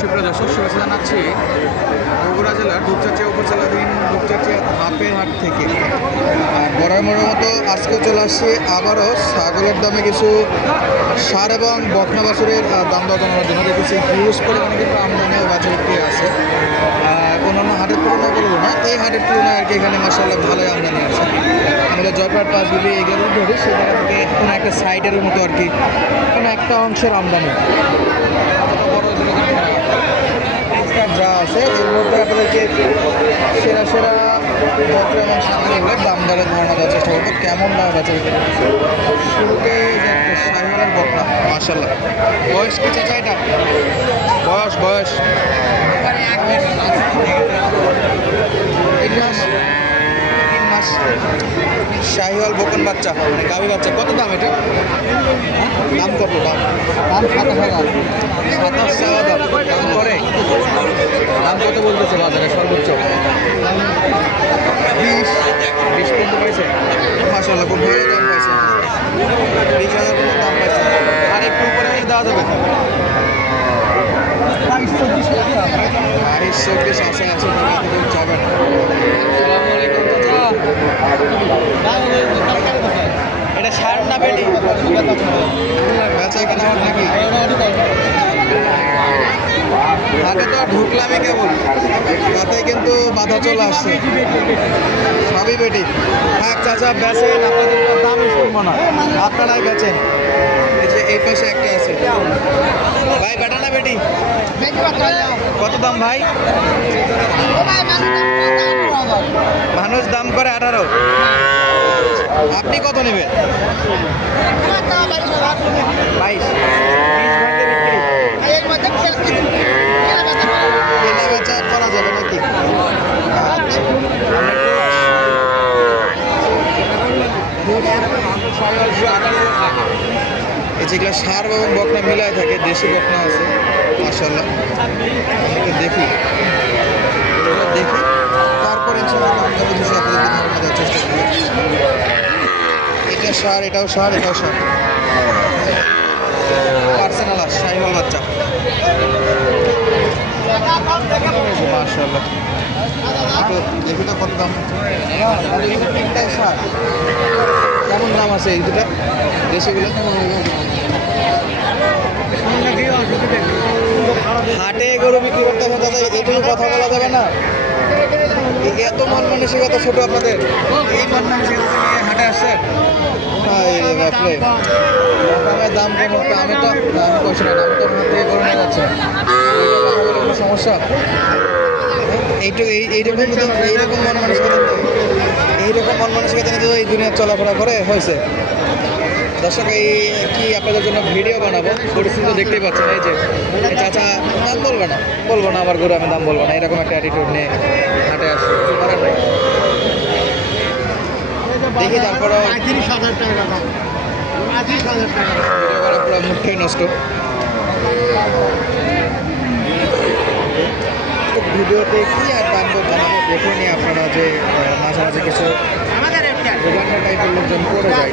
সুপ্রিয় দর্শক, শুভেচ্ছা জানাচ্ছি বগুড়া জেলার দুপচাচিয়া উপজেলাধীন দুপচাচিয়া ধাপের হাট থেকে। বরাবরের মতো আজকেও চলে আসছি আবারও ছাগলের দামে কিছু সার এবং বকনা বাছুরের দাম দর জানানোর জন্য। দেখেছি হিউজ পরিমাণে কিন্তু আমদানি ও বাছুর বিক্রি আছে। অন্যান্য হাটের তুলনায় বলবো না, এই হাটের তুলনায় আর কি এখানে মাসাল্লাহ ভালোই আমদানি আছে। আমাদের জয়পাট পাঁচ বিবি এগুলো ধরি সে জায়গা থেকে কোনো একটা সাইডের মতো আর কি কোনো একটা অংশের আমদানি যা আছে এর মধ্যে আপনাদেরকে সেরা সেরা পত্র এবং সামগ্রীগুলোর দাম দরের ধারণা দেওয়ার চেষ্টা করবো। কেমন দাম আছে শুরুতে শাহিওয়ালের বকনা মাশাল্লাহ। বয়স কি চাচা এটা? বয়স বয়স 3 মাস শাহিওয়াল বকন বাচ্চা মানে গাভী বাচ্চা। কত দাম এটা? দাম কত? দাম 27,000 চাওয়া দাম। দাম করে দাম কত বলতেছে বাজারে সর্বোচ্চ? 20 পর্যন্ত পাইছে। মাশাআল্লাহ খুব ভালো দাম পাইছে। 20,000 পর্যন্ত দাম পাইছে। আর একটু উপরে হলে দেওয়া যাবে। 22-24 আছে যাবেন। আসসালামু আলাইকুম চাচা। এটা সার না বেটি? বেচা এখানে আমার নাকি হাতে তো ঢুকলামই কেবল, তাতে কিন্তু বাধা চলে আসছে। সবই বেটি। হ্যাঁ চাচা বেচেন, আপনাদের তো দামই শুনবো না, আপনারাই বেচেন। এই যে এই পাশে একটা আছে ভাই, বেটা না বেটি? কত দাম ভাই? মানুষ দাম করে 18। আপনি কত নেবেন? 22। 20 ঘন্টা বিক্রি। কেনা বেচা করা যাবে নাকি? আচ্ছা, এই যেগুলো সার এবং বকনা মিলায় থাকে, দেশি বকনা আছে মাশাআল্লাহ। আমরা দেখি তারপর ইনশাআল্লাহ দাম দরের বিষয়ে আপনাদেরকে ধারণা দেওয়ার চেষ্টা করি। এটা সার, এটাও সার, এটাও সার। পার্সোনাল শাহিওয়াল বাচ্চা মাশাআল্লাহ। তো দেখি তো কত দাম। তিনটাই সার। কেমন দাম আছে এই দুটা দেশিগুলো? হাটে গরু বিক্রি করতে হবে দাদা, এইটুকু কথা বলা যাবে না? এত মন মানসিকতা ছোট আপনাদের? এই মন মানসিকতা নিয়ে হাটে আসছেন? বাপরে, দাম কেমন? আমি তো করছি না, আমি তো হাত থেকে করে নিয়ে যাচ্ছি। কোনো সমস্যা? এইরকম মন মানসিকতা নিয়ে তো এই দুনিয়ার চলাফেরা করে হয়েছে। দর্শক, এই কি আপনাদের জন্য ভিডিও বানাবো, পরিস্থিতি দেখতেই পাচ্ছেন। এই যে চাচা দাম বলবো না আমার গরু আমি দাম বলবো না, এরকম একটা অ্যাটিটিউড নিয়ে হাটে আসছে। দেখি তারপরে পুরো মুখটাই নষ্ট। ভিডিওতে কি আর দাম জানাবো দেখে নিয়ে আপনারা যে মাঝে মাঝে কিছু উগান্ডা টাইপের লোকজন করে যায়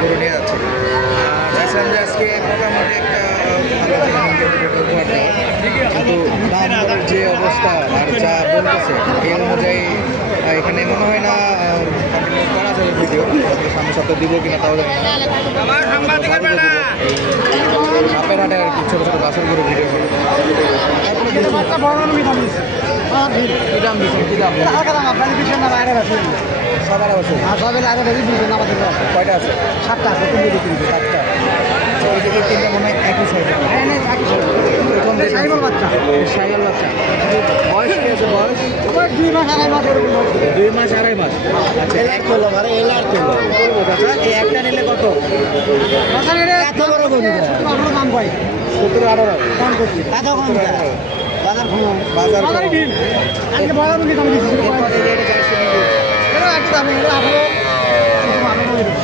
গরু নিয়ে যাচ্ছে। চাইছিলাম যে আজকে মোটামুটি একটা কিন্তু দাম দরের যে অবস্থা আর যা বলতেছে এই অনুযায়ী এখানে মনে হয় না কন্টিনিউ করা যাবে ভিডিও। সামনে সপ্তাহে দিব কিনা তাও জানি না। সাপের হাটে আর কি ছোটো ছোটো বাসের গরু ভিডিও করবো। কি দাম দিচ্ছেন? কি দাম? সবার আছে কয়টা আছে? 7টা আছে। 7টা। ওই দিকে 3টা মনে হয় একই সাইজে। প্রথম শাহিওয়াল বাচ্চা। বয়স কি আছে? বয়স 2 মাস 2.5 মাস। 2 মাস 2.5 মাস। আচ্ছা, এক করলো মানে এল আর করলো চাচা। এই একটা নিলে কত? এত বড় গরু দাম পাই 17-18 কম করছি। বাজার বাজার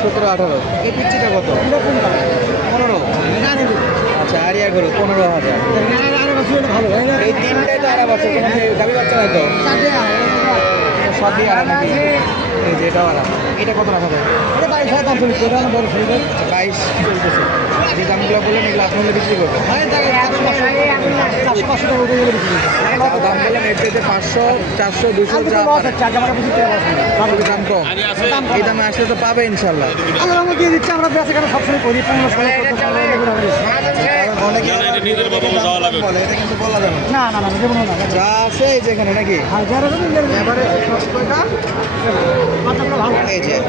সতেরো 18। এই পিচ্ছিটা কত? 15। আচ্ছা, আরিয়া গরু 15,000। এই তিনটাই তো 2.5 বছর। গাভী বাচ্চা হয়তো সবই আরাম। এই যে এটাও আরাম। এটা কত রাখা যায়? 22 চলতেছে। যে দামগুলো বললেন এগুলো আপনি বিক্রি করবেন? দাম বললাম এর চাইতে 500 400 200 যা পারে। দাম কম, এই দামে আসলে তো পাবে ইনশাল্লাহ। আমরা বেঁচে কেন সবসময় করি 15 অনেকে বলে, এটা কিন্তু বলা যাবে না। না না না দেবো না যা আছে এই যে এখানে নাকি এবারে এই যে এটা 15, 18, 18, 16, 18,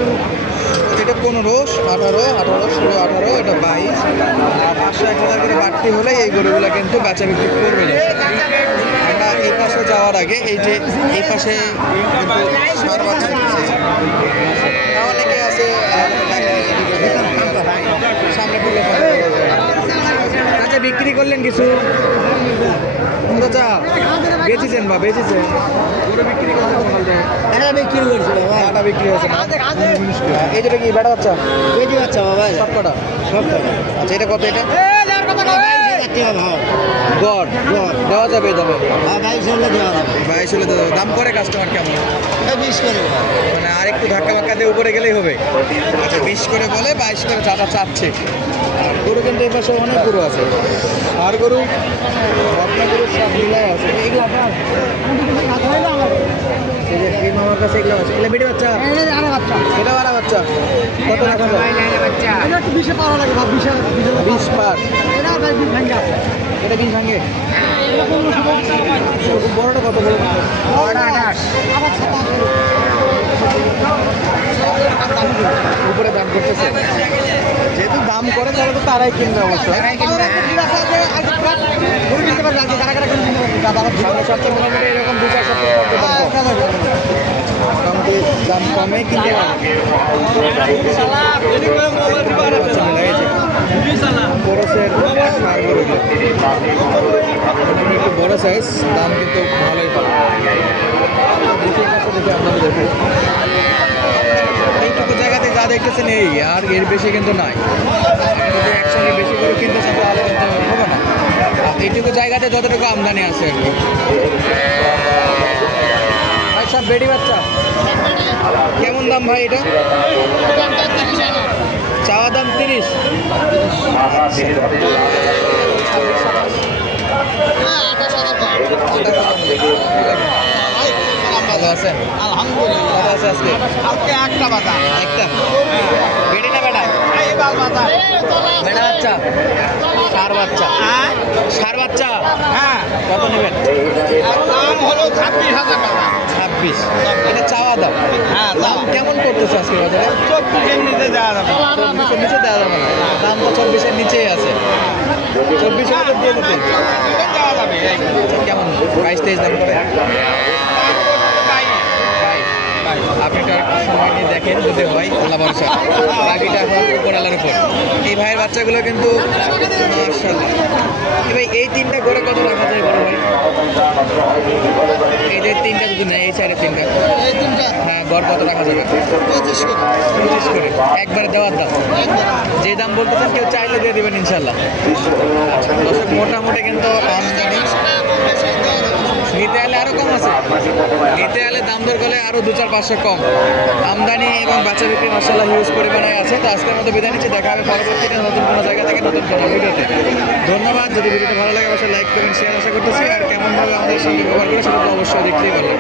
এটা 22 আর 500-1000 করে বাড়তি হলে এই গরুগুলো কিন্তু বেচা বিক্রি করবে না। আমরা এই পাশে যাওয়ার আগে এই যে এই পাশে কিন্তু ষাঁড় বাচ্চা দেখতেছি। অনেকে আছে সামনে পুরো আচ্ছা বিক্রি করলেন কিছু চাচা বেচেছেন বা বেচেছেন গরু বিক্রি করছেন সকাল থেকে? বিক্রি করছি বাবা আটা বিক্রি হয়েছে না? এই যেটা কি বেটা বাচ্চা? বেশি বাচ্চা বাবা সব কটা? সব টাকা আচ্ছা এটা কত এটা? ভাও গড় দেওয়া যাবে এই দামে? 22 হলে দেওয়া যাবে 22 হলে দেওয়া যাবে। দাম করে কাস্টমার কেমন? 20 করে মানে আর একটু ধাক্কা ধাক্কা দিয়ে উপরে গেলেই হবে। আচ্ছা 20 করে বলে 22 করে চাচা চাচ্ছে। আর গরু কিন্তু এই পাশে অনেক গরু আছে, আর গরু আপনার গরু সব মিলাই আছে। এগুলো আপনার এই যে এই মামার কাছে এগুলো আছে, এগুলো বেটে বাচ্চা, এটা বাড়া বাচ্চা কত রাখা যায়? এটা একটু 20 পাওয়া লাগে বাবা 20 পার, এটা ভাই 20 ভাঙা এটা 20 ভাঙে। বড়টা কত বড়? বড়টা 28 আবার 27 উপরে দাম করতেছে, যেহেতু দাম করে তাহলে তো তারাই কিনবে অবশ্যই। সামনে সপ্তাহে মোটামুটি এরকম 2-4 সপ্তাহ মোটামুটি দাম কমে কিনতে পারবে। বড়সের সার গরুগুলো একটু বড় সাইজ, দাম কিন্তু ভালোই পাবে। দেখি কাছে দেখে আপনাদের দেখি এইটুকু জায়গাতে যা দেখতেছেন এই, আর এর বেশি কিন্তু নাই। যদি একসঙ্গে বেশি করে কিনতে চান তাহলে কিন্তু হবে না। এইটুকু জায়গাতে যতটুকু আমদানি আছে আর কি। ভাই সব বেডি বাচ্চা কেমন দাম ভাই এটা? চাওয়া দাম 30। ভালো আছেন? আলহামদুলিল্লাহ কত আছে আজকে? আজকে একটা বাতা একটা বেডি না বেটা? এই বাল বাতা বেটা বাচ্চা, ষাঁড় বাচ্চা, ষাঁড় বাচ্চা হ্যাঁ কত নেবেন? দাম হলো 26,000 টাকা 26। এটা চাওয়া দাম। হ্যাঁ দাম কেমন করতেছে আজকে বাজারে? 24 নিতে যাওয়া যাবে 24-এর নিচে দেওয়া যাবে না, দাম তো 24-এর নিচেই আছে। 24 হলে তো দিয়ে দিতেন। যাওয়া যাবে কেমন 22-23 দাম করে? আপনি তো একটু সময় নিয়ে দেখেন, যদি হয় আল্লাহ ভরসা, বাকিটা এখন উপর আল্লাহর উপর। এই ভাইয়ের বাচ্চাগুলো কিন্তু মাশাআল্লাহ। ভাই এই 3টা করে কত রাখা যায় বড় ভাই? এই যে 3টা যদি নেয়, এই সাইডে 3টা, এই তিনটা হ্যাঁ গড় কত রাখা যাবে? 25 করে 25 করে একবারে দেওয়ার দাম। যে দাম বলতেছেন কেউ চাইলে দিয়ে দেবেন ইনশাল্লাহ। আচ্ছা দর্শক মোটামুটি কিন্তু আমদানি নিতে এলে আরও কম আছে, নিতে এলে দাম দর করলে আরও 2-4-500 কম। আমদানি এবং বাচ্চা বিক্রি মাশাআল্লাহ হিউজ পরিমাণে আছে। তো আজকের মতো বিদায় নিচ্ছি, দেখা হবে পরবর্তীতে নতুন কোনো জায়গা থেকে নতুন কোনো ভিডিওতে। ধন্যবাদ। যদি ভিডিওটা ভালো লাগে অবশ্যই লাইক করবেন, শেয়ার আশা করতেছি। আর কেমনভাবে আমাদের সঙ্গে ব্যবহার করে সেটা তো অবশ্যই দেখতেই পারবেন।